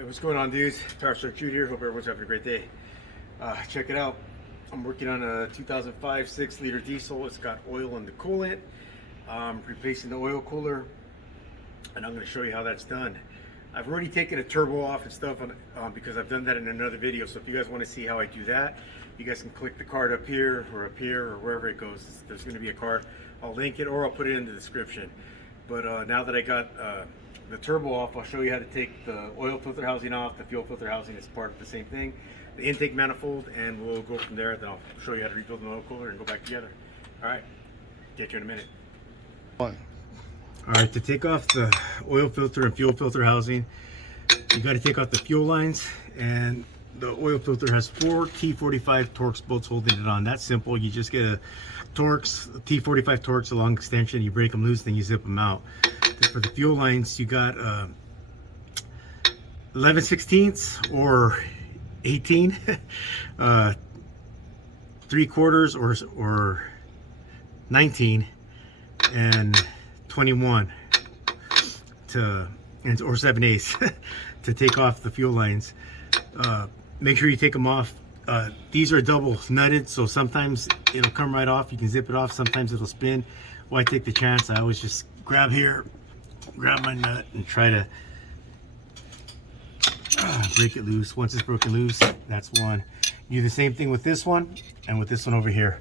Hey, what's going on, dudes? PowerStroke here. Hope everyone's having a great day. Check it out. I'm working on a 2005 6-liter diesel. It's got oil in the coolant. I'm replacing the oil cooler, and I'm going to show you how that's done. I've already taken a turbo off and stuff because I've done that in another video. So if you guys want to see how I do that, you guys can click the card up here or wherever it goes. There's going to be a card. I'll link it or I'll put it in the description. But now that I got the turbo off, I'll show you how to take the oil filter housing off. The fuel filter housing is part of the same thing. The intake manifold, and we'll go from there. Then I'll show you how to rebuild an oil cooler and go back together. All right, get you in a minute. All right, to take off the oil filter and fuel filter housing, you got to take off the fuel lines, and the oil filter has 4 T45 Torx bolts holding it on. That's simple. You just get a T45 Torx, a long extension, you break them loose, then you zip them out. For the fuel lines, you got 11/16 or 18, 3/4 or 19, and 21 or 7/8 to take off the fuel lines. Make sure you take them off. These are double nutted, so sometimes it'll come right off. You can zip it off. Sometimes it'll spin. Why take the chance? I always just grab my nut and try to break it loose. Once it's broken loose, that's one. You do the same thing with this one and with this one over here.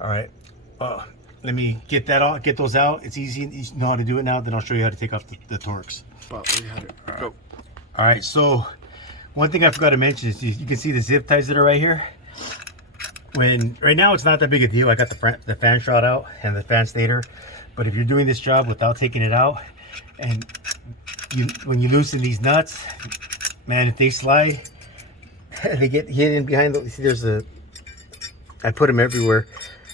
All right, let me get those out. It's easy. You know how to do it now. Then I'll show you how to take off the Torx. Go. All right, so one thing I forgot to mention is you can see the zip ties that are right here. Right now it's not that big a deal. I got the fan shot out and the fan stator, but if you're doing this job without taking it out, and when you loosen these nuts, man, if they slide, they get hidden behind the. See, I put them everywhere.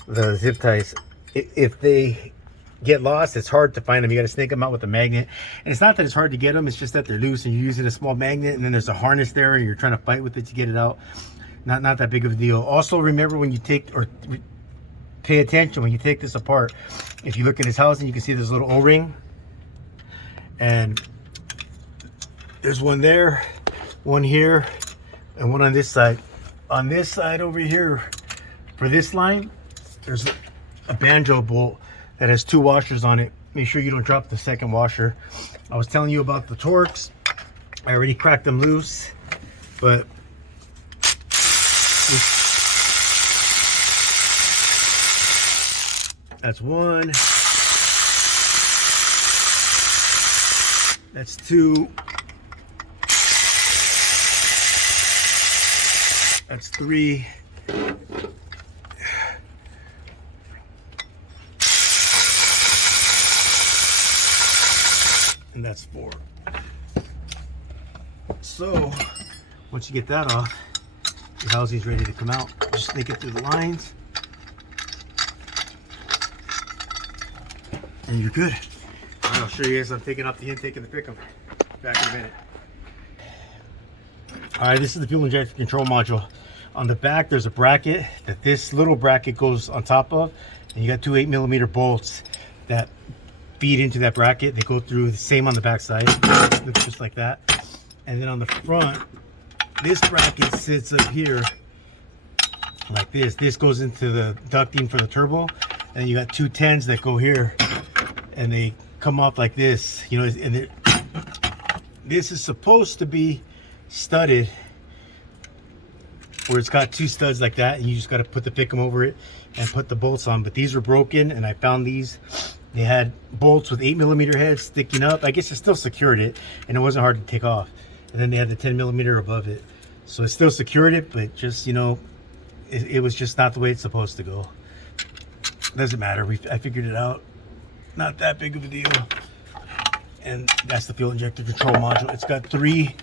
The zip ties. If they get lost, it's hard to find them. You got to snake them out with a magnet, and it's not that it's hard to get them. It's just that they're loose, and you're using a small magnet, and then there's a harness there, and you're trying to fight with it to get it out. Not that big of a deal. Also, remember when you pay attention when you take this apart. If you look at this housing, you can see there's a little O-ring, and there's one there, one here, and one on this side. On this side over here, for this line, there's a banjo bolt that has 2 washers on it. Make sure you don't drop the second washer. I was telling you about the Torx. I already cracked them loose, but that's one. That's 2. That's 3. And that's 4. So once you get that off, your housing's ready to come out. Just snake it through the lines, and you're good. All right, I'll show you guys. I'm taking off the intake and the FICM. Back in a minute. All right, this is the fuel injector control module. On the back, there's a bracket that this little bracket goes on top of, and you got 2 8mm bolts that feed into that bracket. They go through the same on the back side. Looks just like that. And then on the front, this bracket sits up here like this. This goes into the ducting for the turbo, and you got 2 10s that go here, and they come off like this. You know, and this is supposed to be studded, where it's got 2 studs like that, and you just got to put the FICM over it and put the bolts on. But these were broken, and I found these. They had bolts with 8mm heads sticking up. I guess it still secured it, and it wasn't hard to take off. And then they had the 10mm above it, so it still secured it, but just, you know, it was just not the way it's supposed to go. Doesn't matter. I figured it out. Not that big of a deal. And that's the fuel injector control module. It's got 3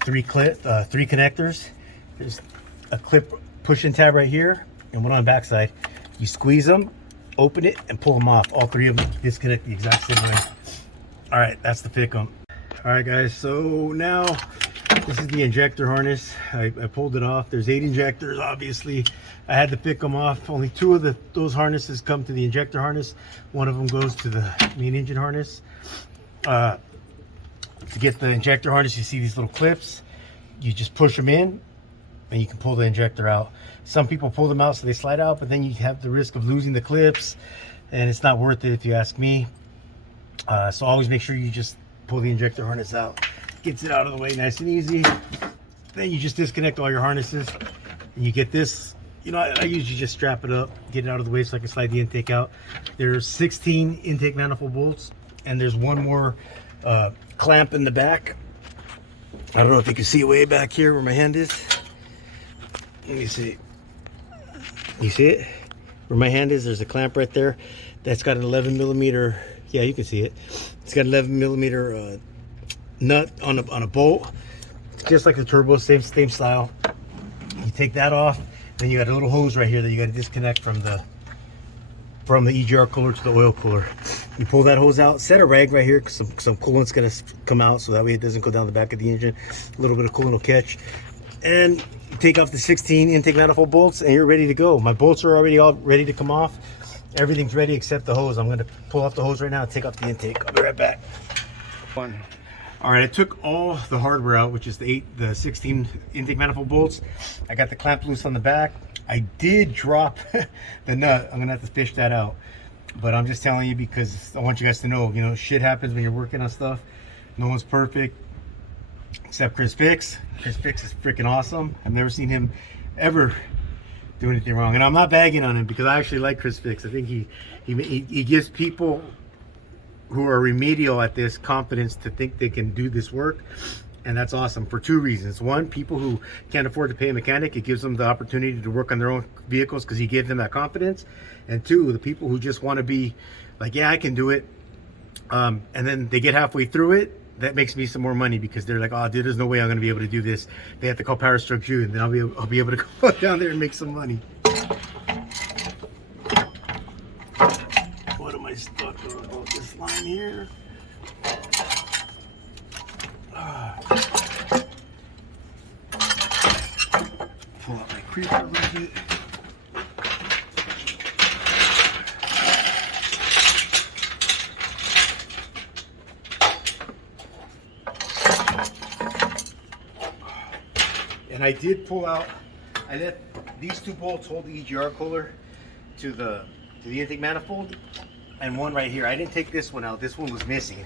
connectors. There's a clip push-in tab right here, and one on the back side. You squeeze them, open it, and pull them off. All 3 of them disconnect the exact same way. All right, that's the FICM. All right, guys, so now this is the injector harness. I pulled it off. There's 8 injectors, obviously. I had to pick them off. Only 2 of those harnesses come to the injector harness. One of them goes to the main engine harness. To get the injector harness, you see these little clips. You just push them in and you can pull the injector out. Some people pull them out so they slide out, but then you have the risk of losing the clips, and it's not worth it if you ask me. So always make sure you just pull the injector harness out. Gets it out of the way nice and easy. Then you just disconnect all your harnesses and you get this. You know, I usually just strap it up, get it out of the way so I can slide the intake out. There's 16 intake manifold bolts, and there's one more clamp in the back. I don't know if you can see it way back here where my hand is. Let me see. You see it? Where my hand is, there's a clamp right there. That's got an 11 millimeter, yeah, you can see it. It's got an 11 millimeter nut on a bolt. It's just like the turbo, same style. You take that off, then you got a little hose right here that you got to disconnect from the EGR cooler to the oil cooler. You pull that hose out, set a rag right here because some coolant's gonna come out, so that way it doesn't go down the back of the engine. A little bit of coolant will catch. And you take off the 16 intake manifold bolts and you're ready to go. My bolts are already all ready to come off. Everything's ready except the hose. I'm gonna pull off the hose right now and take off the intake. I'll be right back. All right, I took all the hardware out, which is the 16 intake manifold bolts. I got the clamp loose on the back. I did drop the nut. I'm gonna have to fish that out. But I'm just telling you because I want you guys to know, you know, shit happens when you're working on stuff. No one's perfect except Chris Fix. Chris Fix is freaking awesome. I've never seen him ever do anything wrong. And I'm not bagging on him because I actually like Chris Fix. I think he gives people who are remedial at this confidence to think they can do this work. And that's awesome for two reasons. One, people who can't afford to pay a mechanic, it gives them the opportunity to work on their own vehicles because he gives them that confidence. And two, the people who just want to be like, yeah, I can do it. And then they get halfway through it. That makes me some more money because they're like, oh, dude, there's no way I'm going to be able to do this. They have to call PowerStroke you, and then I'll be able to go down there and make some money. What am I stuck on about this line here? Pull out my creeper a little bit. And I did pull out, I let these two bolts hold the EGR cooler to the intake manifold, and one right here. I didn't take this one out. This one was missing.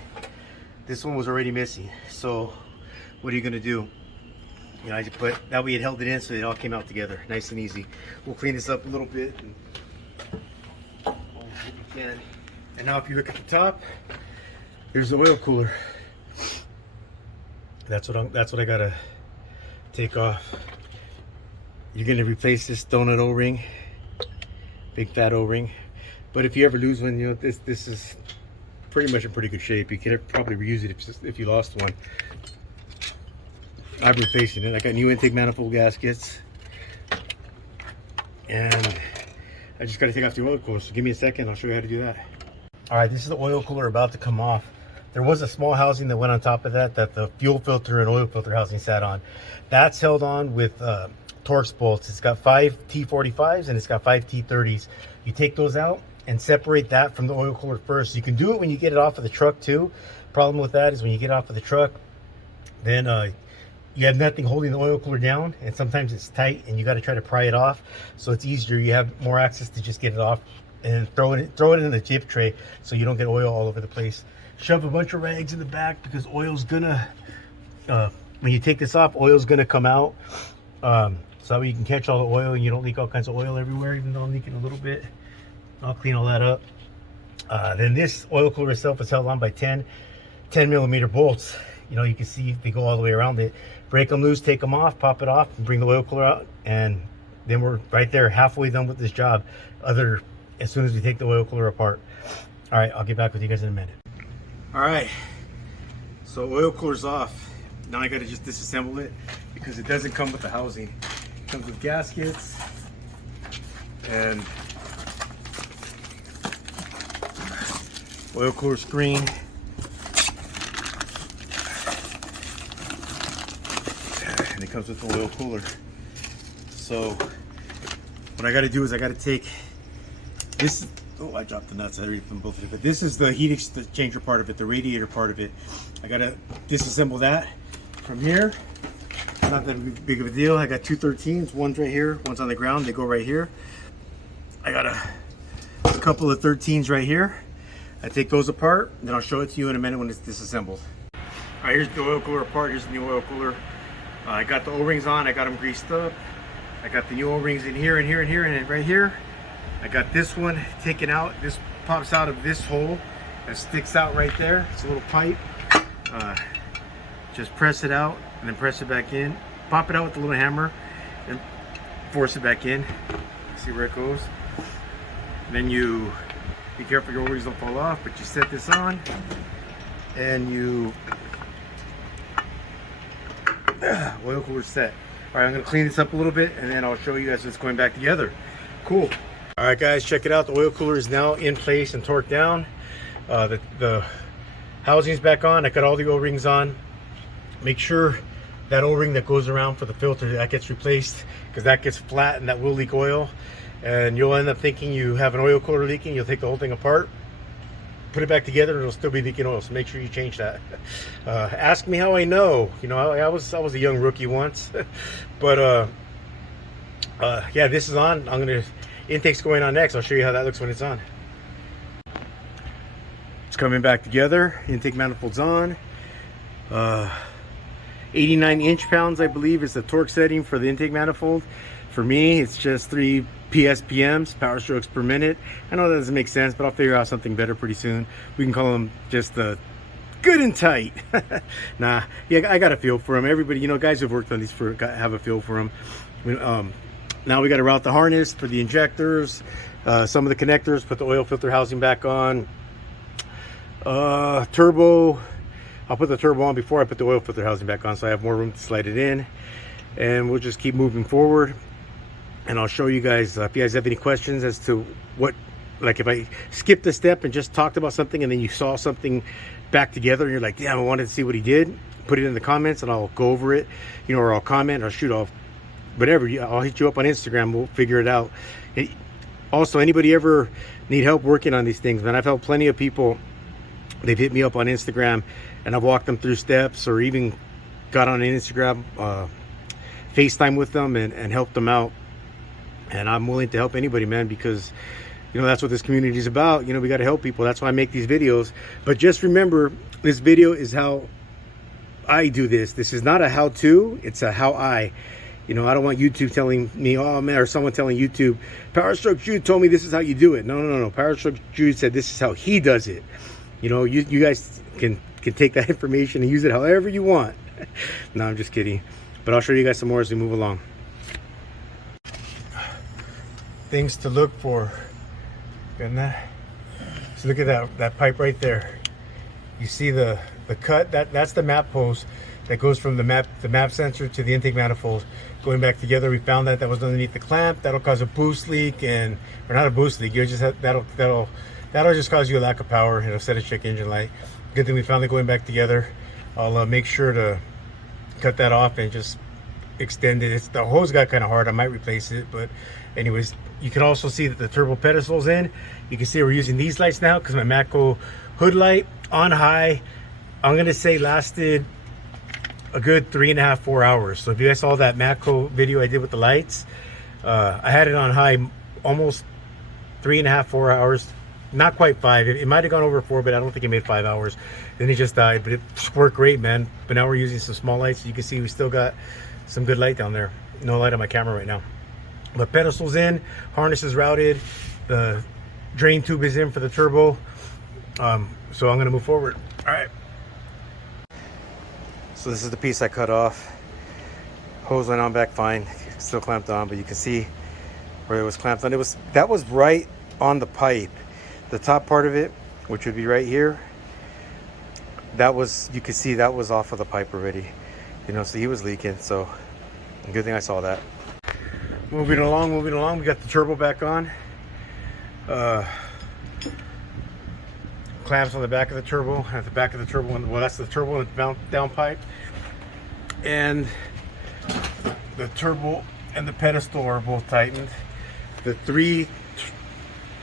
This one was already missing. So what are you gonna do? You know, I just put, that way it held it in so it all came out together, nice and easy. We'll clean this up a little bit. And now if you look at the top, there's the oil cooler. That's what I gotta take off. You're gonna replace this donut O-ring, big fat O-ring. But if you ever lose one, you know, this is pretty much in pretty good shape. You can probably reuse it if you lost one. I'm replacing it. I got new intake manifold gaskets, and I just got to take off the oil cooler. So give me a second, I'll show you how to do that. All right, this is the oil cooler about to come off. There was a small housing that went on top of that the fuel filter and oil filter housing sat on. That's held on with Torx bolts. It's got 5 T45s and it's got 5 T30s. You take those out and separate that from the oil cooler first. You can do it when you get it off of the truck too. Problem with that is when you get off of the truck, then you have nothing holding the oil cooler down, and sometimes it's tight and you got to try to pry it off. So it's easier. You have more access to just get it off and throw it in the chip tray so you don't get oil all over the place. Shove a bunch of rags in the back because oil's gonna, when you take this off, oil's gonna come out. So that way you can catch all the oil and you don't leak all kinds of oil everywhere, even though I'm leaking a little bit. I'll clean all that up. Then this oil cooler itself is held on by 10 millimeter bolts. You know, you can see they go all the way around it. Break them loose, take them off, pop it off, and bring the oil cooler out, and then we're right there, halfway done with this job. As soon as we take the oil cooler apart. All right, I'll get back with you guys in a minute. All right, so oil cooler's off. Now I gotta just disassemble it because it doesn't come with the housing. It comes with gaskets and oil cooler screen. And it comes with the oil cooler. So what I gotta do is I gotta take this Oh, I dropped the nuts. I already put both of it. But this is the heat exchanger part of it, the radiator part of it. I gotta disassemble that from here. Not that big of a deal. I got two 13s. One's right here. One's on the ground. They go right here. I got a couple of 13s right here. I take those apart, and then I'll show it to you in a minute when it's disassembled. All right, here's the oil cooler part. Here's the new oil cooler. I got the O-rings on. I got them greased up. I got the new O-rings in here and here and here and right here. I got this one taken out. This pops out of this hole that sticks out right there. It's a little pipe. Just press it out and then press it back in. Pop it out with the little hammer and force it back in. See where it goes. And then you be careful your O-rings don't fall off, but you set this on and you oil cooler set. All right, I'm gonna clean this up a little bit and then I'll show you guys what's going back together. Cool. All right, guys, check it out. The oil cooler is now in place and torqued down. The housing's back on. I got all the O-rings on. Make sure that O-ring that goes around for the filter, that gets replaced, because that gets flat and that will leak oil. And you'll end up thinking you have an oil cooler leaking. You'll take the whole thing apart, put it back together, and it'll still be leaking oil. So make sure you change that. Ask me how I know. You know, I was a young rookie once, but yeah, this is on. Intake's going on next. I'll show you how that looks when it's on. It's coming back together. Intake manifold's on. 89 inch-pounds, I believe, is the torque setting for the intake manifold. For me, it's just 3 PSPMs, power strokes per minute. I know that doesn't make sense, but I'll figure out something better pretty soon. We can call them just the good and tight. Nah, yeah, I got a feel for them. Everybody, you know, guys who've worked on these have a feel for them. Now we got to route the harness for the injectors, some of the connectors, put the oil filter housing back on. Turbo, I'll put the turbo on before I put the oil filter housing back on so I have more room to slide it in. And we'll just keep moving forward. And I'll show you guys, if you guys have any questions as to what, like if I skipped a step and just talked about something and then you saw something back together and you're like, damn, I wanted to see what he did, put it in the comments and I'll go over it, you know, or I'll comment or shoot off, whatever. I'll hit you up on Instagram. We'll figure it out. Also, anybody ever need help working on these things, man, I've helped plenty of people. They've hit me up on Instagram and I've walked them through steps or even got on Instagram, FaceTime with them and helped them out. And I'm willing to help anybody, man, because, you know, that's what this community is about. You know, we got to help people. That's why I make these videos. But just remember, this video is how I do this. This is not a how-to. It's a how I. You know, I don't want YouTube telling me, oh, man, or someone telling YouTube, PowerStroke Jude told me this is how you do it. No. PowerStroke Jude said this is how he does it. You know, you guys can take that information and use it however you want. No, I'm just kidding. But I'll show you guys some more as we move along. Things to look for. So look at that pipe right there. You see the cut, that's the map hose that goes from the map sensor to the intake manifold going back together. We found that was underneath the clamp. That'll cause a boost leak, or not a boost leak. You just that'll just cause you a lack of power. It'll set a check engine light. Good thing we found it going back together. I'll make sure to cut that off and just extend it. The hose got kind of hard. I might replace it, but anyways, you can also see that the turbo pedestal's in. You can see we're using these lights now because my Matco hood light on high, I'm gonna say lasted a good 3.5 to 4 hours. So if you guys saw that Matco video I did with the lights, I had it on high almost 3.5 to 4 hours, not quite 5. It might have gone over 4, but I don't think it made 5 hours. Then it just died, but it worked great, man. But now we're using some small lights. You can see we still got some good light down there. No light on my camera right now. But pedestal's in, harness is routed, the drain tube is in for the turbo. So I'm gonna move forward. All right. So this is the piece I cut off. Hose went on back fine, still clamped on, but you can see where it was clamped on. That was right on the pipe. The top part of it, which would be right here, you could see that was off of the pipe already. You know, so he was leaking, so good thing I saw that. Moving along, we got the turbo back on. Clamps on the back of the turbo, at the back of the turbo, well, that's the turbo and down pipe. And the turbo and the pedestal are both tightened. The 3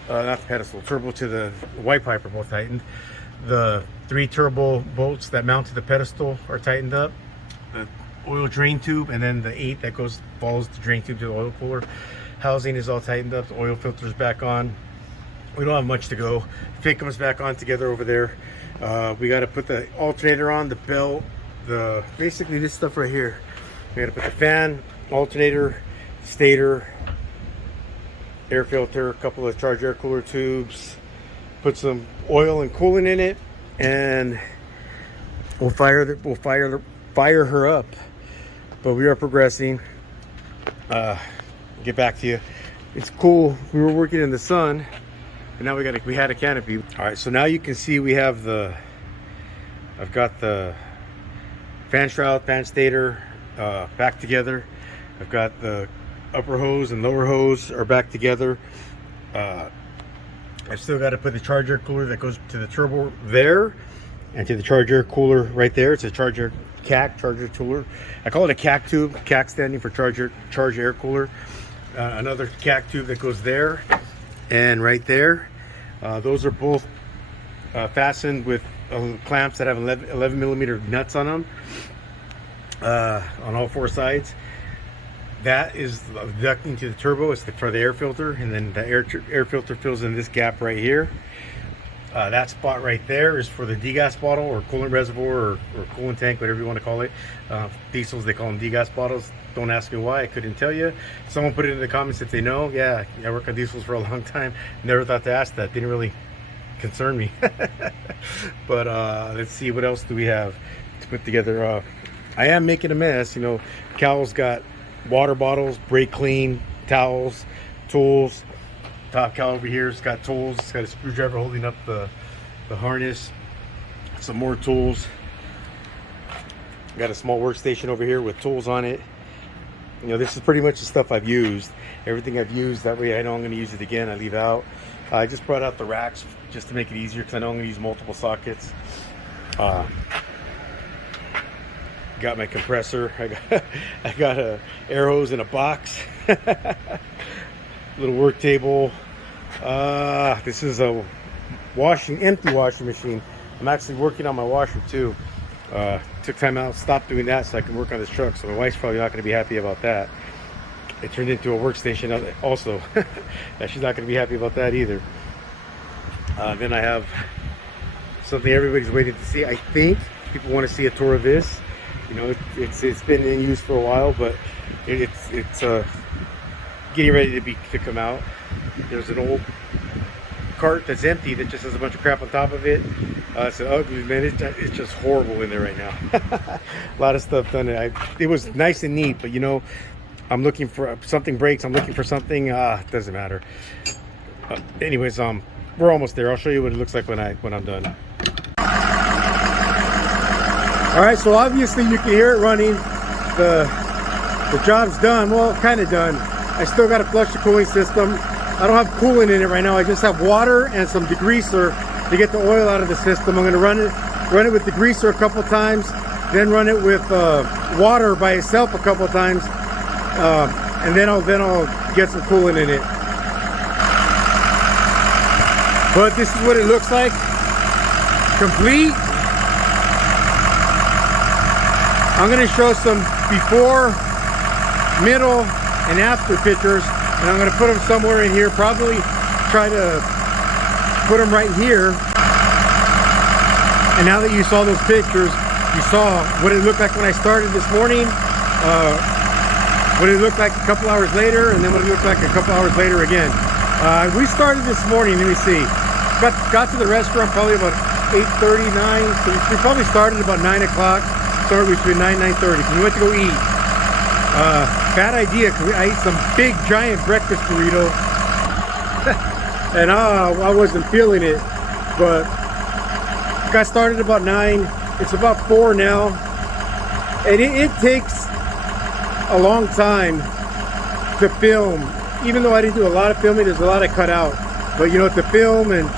not the pedestal, turbo to the white pipe are both tightened. The 3 turbo bolts that mount to the pedestal are tightened up. The oil drain tube, and then the 8 that follows the drain tube to the oil cooler housing is all tightened up. The oil filter's back on. We don't have much to go. FICM's back on together over there. We got to put the alternator on, the belt, basically this stuff right here. We got to put the fan, alternator, stator, air filter, a couple of charged air cooler tubes, put some oil and coolant in it, and we'll fire her up. But we are progressing. Get back to you. It's cool. We were working in the sun, and now we had a canopy. All right, so now you can see we have I've got the fan shroud, fan stator back together. I've got the upper hose and lower hose are back together. I've still got to put the charge air cooler that goes to the turbo there, and to the charge air cooler right there. It's a charger cooler. I call it a CAC tube. CAC standing for charge air cooler. Another CAC tube that goes there and right there. Those are both fastened with clamps that have 11 millimeter nuts on them on all 4 sides. That is ducting to the turbo. It's for the air filter, and then the air filter fills in this gap right here. That spot right there is for the degas bottle or coolant reservoir or coolant tank, whatever you want to call it. Diesels, they call them degas bottles. Don't ask me why, I couldn't tell you. Someone put it in the comments if they know. Yeah, I work on diesels for a long time. Never thought to ask that. Didn't really concern me. But let's see, what else do we have to put together? I am making a mess. You know, Cal's got water bottles, brake clean, towels, tools. Top Cal over here has got tools. It's got a screwdriver holding up the harness. Some more tools. Got a small workstation over here with tools on it. You know, this is pretty much the stuff I've used. Everything I've used, that way I know I'm going to use it again, I leave out. I just brought out the racks just to make it easier because I know I'm going to use multiple sockets. Got my compressor. I got a air hose in a box. Little work table. This is a empty washing machine. I'm actually working on my washer too. Took time out, stopped doing that so I can work on this truck. So my wife's probably not going to be happy about that. It turned into a workstation also. She's not going to be happy about that either. Then I have something everybody's waiting to see. I think people want to see a tour of this. You know, it's been in use for a while, but it's getting ready to come out. There's an old cart that's empty that just has a bunch of crap on top of it. It's an ugly, man. It's just horrible in there right now. A lot of stuff done. It was nice and neat, but you know, I'm looking for something breaks. I'm looking for something. Doesn't matter. Anyways, we're almost there. I'll show you what it looks like when I'm done. All right, so obviously you can hear it running. The job's done. Well, kind of done. I still got to flush the cooling system. I don't have coolant in it right now. I just have water and some degreaser to get the oil out of the system. I'm going to run it with degreaser a couple times, then run it with water by itself a couple times, and then I'll get some coolant in it. But this is what it looks like, complete. I'm going to show some before, middle, and after pictures, and I'm going to put them somewhere in here. Probably try to put them right here. And now that you saw those pictures, you saw what it looked like when I started this morning, what it looked like a couple hours later, and then what it looked like a couple hours later again. We started this morning. Let me see. Got to the restaurant probably about 8:30, 9. So we probably started about 9 o'clock. Started between 9 and 9:30. So we went to go eat. Bad idea, because I ate some big giant breakfast burrito. And I wasn't feeling it. But got started about 9. It's about 4 now. And it takes a long time to film. Even though I didn't do a lot of filming, there's a lot I cut out. But you know, to film and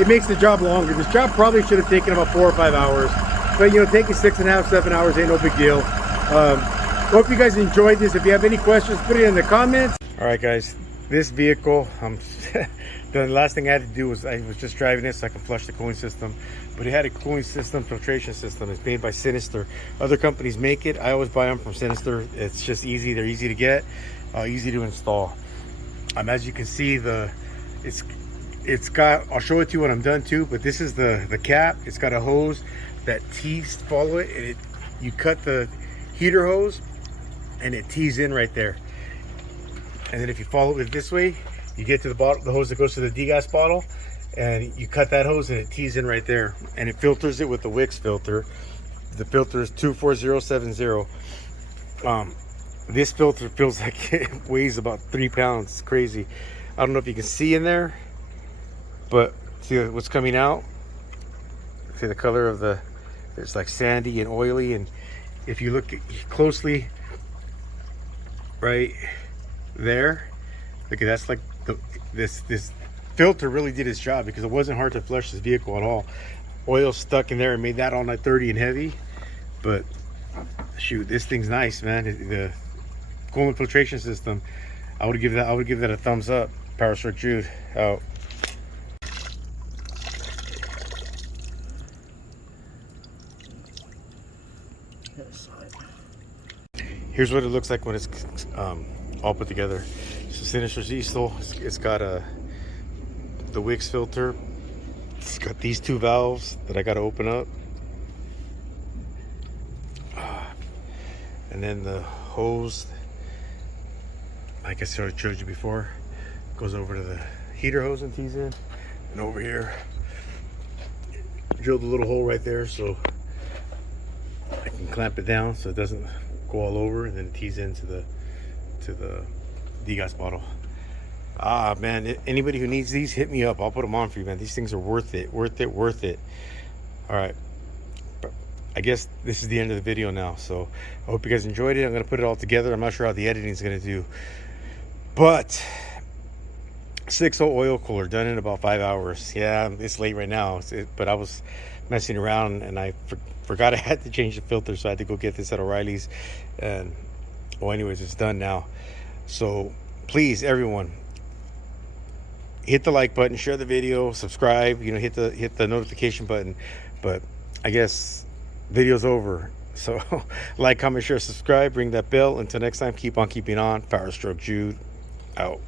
it makes the job longer. This job probably should have taken about 4 or 5 hours. But you know, taking 6.5, 7 hours ain't no big deal. Hope you guys enjoyed this. If you have any questions, put it in the comments. All right, guys, this vehicle, I'm The last thing I had to do was I was just driving this so I could flush the cooling system, but it had a cooling system, filtration system. It's made by Sinister. Other companies make it. I always buy them from Sinister. It's just easy. They're easy to get, easy to install. As you can see, it's got, I'll show it to you when I'm done too, but this is the cap. It's got a hose that tees follow it, and you cut the heater hose and it tees in right there. And then if you follow it this way, you get to the bottom, the hose that goes to the degas bottle, and you cut that hose and it tees in right there, and it filters it with the Wix filter. The filter is 24070. This filter feels like it weighs about 3 pounds. It's crazy. I don't know if you can see in there, but see what's coming out. See the color of it's like sandy and oily, and if you look closely right there, look at that's like this filter really did its job, because it wasn't hard to flush this vehicle at all. Oil stuck in there and made that all night 30 and heavy. But shoot, this thing's nice, man. The coolant filtration system, I would give that a thumbs up. PowerStroke Jude out. Here's what it looks like when it's all put together. So Sinister's easel, it's got the Wix filter. It's got these 2 valves that I got to open up, and then the hose, like I showed you before, goes over to the heater hose and tees in, and over here drilled a little hole right there so I can clamp it down so it doesn't go all over, and then it tees into the degas bottle. Man, anybody who needs these, hit me up. I'll put them on for you, man. These things are worth it. All right, I guess this is the end of the video now, so I hope you guys enjoyed it. I'm gonna put it all together. I'm not sure how the editing is gonna do, but 6.0 oil cooler done in about 5 hours. Yeah, it's late right now, but I was messing around and I forgot I had to change the filter, so I had to go get this at O'Reilly's. And well, anyways, it's done now. So please, everyone, hit the like button, share the video, subscribe, hit the notification button. But I guess video's over, so like, comment, share, subscribe, ring that bell. Until next time, keep on keeping on. PowerStroke Jude out.